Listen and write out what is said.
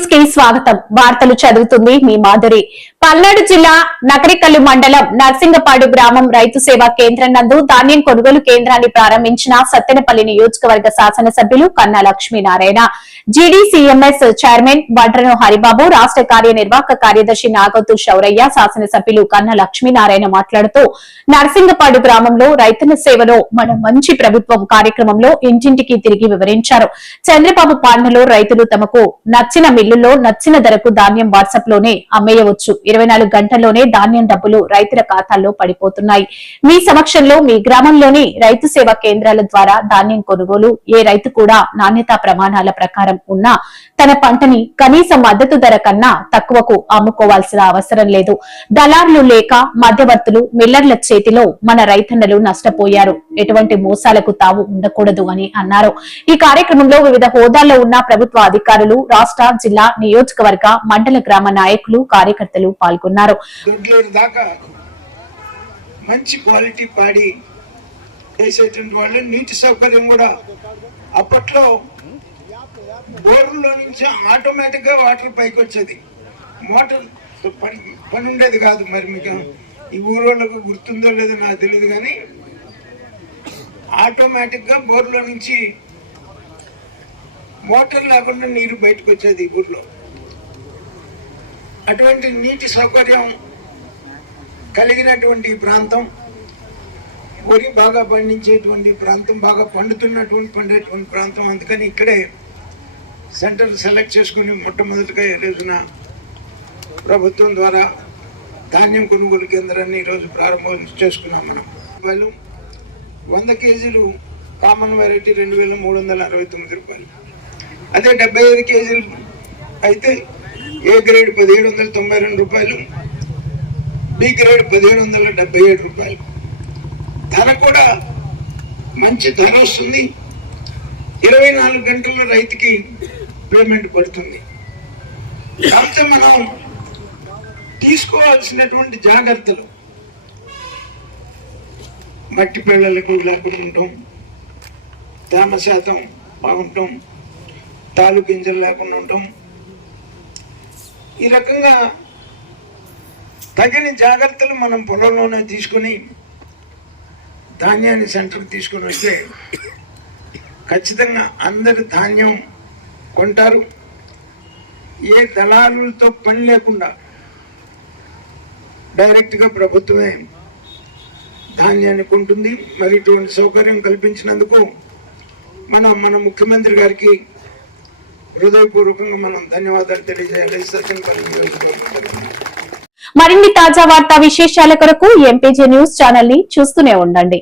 News కి స్వాగతం. వార్తలు చదువుతుంది మీ మాధురి. పల్నాడు జిల్లా నకరికల్లు మండలం నర్సింగపాడు గ్రామం రైతు సేవా కేంద్రం నందు ధాన్యం కొనుగోలు కేంద్రాన్ని ప్రారంభించిన సత్తెనపల్లి నియోజకవర్గ శాసనసభ్యులు కన్నా లక్ష్మీనారాయణ, జీడీసీఎంఎస్ చైర్మన్ వడ్రను హరిబాబు, రాష్ట్ర కార్యనిర్వాహక కార్యదర్శి నాగోతు శౌరయ్య, శాసనసభ్యులు కన్నా లక్ష్మీనారాయణ మాట్లాడుతూ నర్సింగపాడు గ్రామంలో రైతుల సేవలో మన మంచి ప్రభుత్వం కార్యక్రమంలో ఇంటింటికి తిరిగి వివరించారు. చంద్రబాబు పాలనలో రైతులు తమకు నచ్చిన మిల్లుల్లో నచ్చిన ధరకు ధాన్యం వాట్సాప్ లోనే అమ్మేయవచ్చు. 24 గంటల్లోనే ధాన్యం డబ్బులు రైతుల ఖాతాల్లో పడిపోతున్నాయి. మీ సమక్షంలో మీ గ్రామంలోని రైతు సేవా కేంద్రాల ద్వారా ధాన్యం కొనుగోలు ఏ రైతు కూడా నాణ్యతా ప్రమాణాల ప్రకారం ఉన్నా తన పంటని కనీస మద్దతు ధర కన్నా తక్కువకు అమ్ముకోవాల్సిన అవసరం లేదు. దళారులు లేక మధ్యవర్తులు మిల్లర్ల చేతిలో మన రైతన్నలు నష్టపోయారు. ఎటువంటి మోసాలకు తావు ఉండకూడదు అని అన్నారు. ఈ కార్యక్రమంలో వివిధ హోదాల్లో ఉన్న ప్రభుత్వ అధికారులు, రాష్ట్ర, జిల్లా, నియోజకవర్గ, మండల గ్రామ నాయకులు, కార్యకర్తలు పాల్గొన్నారు. మంచి క్వాలిటీ పాడి వేసేటువంటి వాళ్ళు నీటి సౌకర్యం కూడా అప్పట్లో బోర్లో నుంచి ఆటోమేటిక్ గా వాటర్ పైకి వచ్చేది. మోటార్ పని ఉండేది కాదు. మరి మీకు ఈ ఊరోళ్ళకు గుర్తుందో లేదో నాకు తెలియదు, కానీ ఆటోమేటిక్ గా బోర్లో నుంచి మోటార్ లేకుండా నీరు బయటకు వచ్చేది ఈ ఊర్లో. అటువంటి నీటి సౌకర్యం కలిగినటువంటి ప్రాంతం, వరి బాగా పండించేటువంటి ప్రాంతం, బాగా పండేటువంటి ప్రాంతం. అందుకని ఇక్కడే సెంటర్ సెలెక్ట్ చేసుకుని మొట్టమొదటిగా ఈ రోజున ప్రభుత్వం ద్వారా ధాన్యం కొనుగోలు కేంద్రాన్ని ఈరోజు ప్రారంభం చేసుకున్నాం. మనం 100 కేజీలు కామన్ వెరైటీ 2369 రూపాయలు. అదే 75 కేజీలు అయితే ఏ గ్రేడ్ 1792 రూపాయలు, బి గ్రేడ్ 1777 రూపాయలు. ధర కూడా మంచి ధర వస్తుంది. 24 గంటల్లో రైతుకి పేమెంట్ పడుతుంది. కాకపోతే మనం తీసుకోవాల్సినటువంటి జాగ్రత్తలు, మట్టి పిల్లలకు లేకుండా ఉంటాం, తేమ శాతం బాగుంటాం, తాలు గింజలు లేకుండా ఉంటాం. ఈ రకంగా తగిన జాగ్రత్తలు మనం పొలంలోనే తీసుకుని ధాన్యాన్ని సెంటర్కి తీసుకుని వస్తే ఖచ్చితంగా అందరు ధాన్యం కొంటారు. ఏ దళారులతో పని లేకుండా డైరెక్ట్గా ప్రభుత్వమే ధాన్యాన్ని కొంటుంది. మరి ఇటువంటి సౌకర్యం కల్పించినందుకు మన ముఖ్యమంత్రి గారికి హృదయపూర్వకంగా మనం ధన్యవాదాలు తెలియజేయాలి. మరిన్ని తాజా వార్తా విశేషాల కొరకు ఎంపీజీ న్యూస్ ఛానల్ ని చూస్తూనే ఉండండి.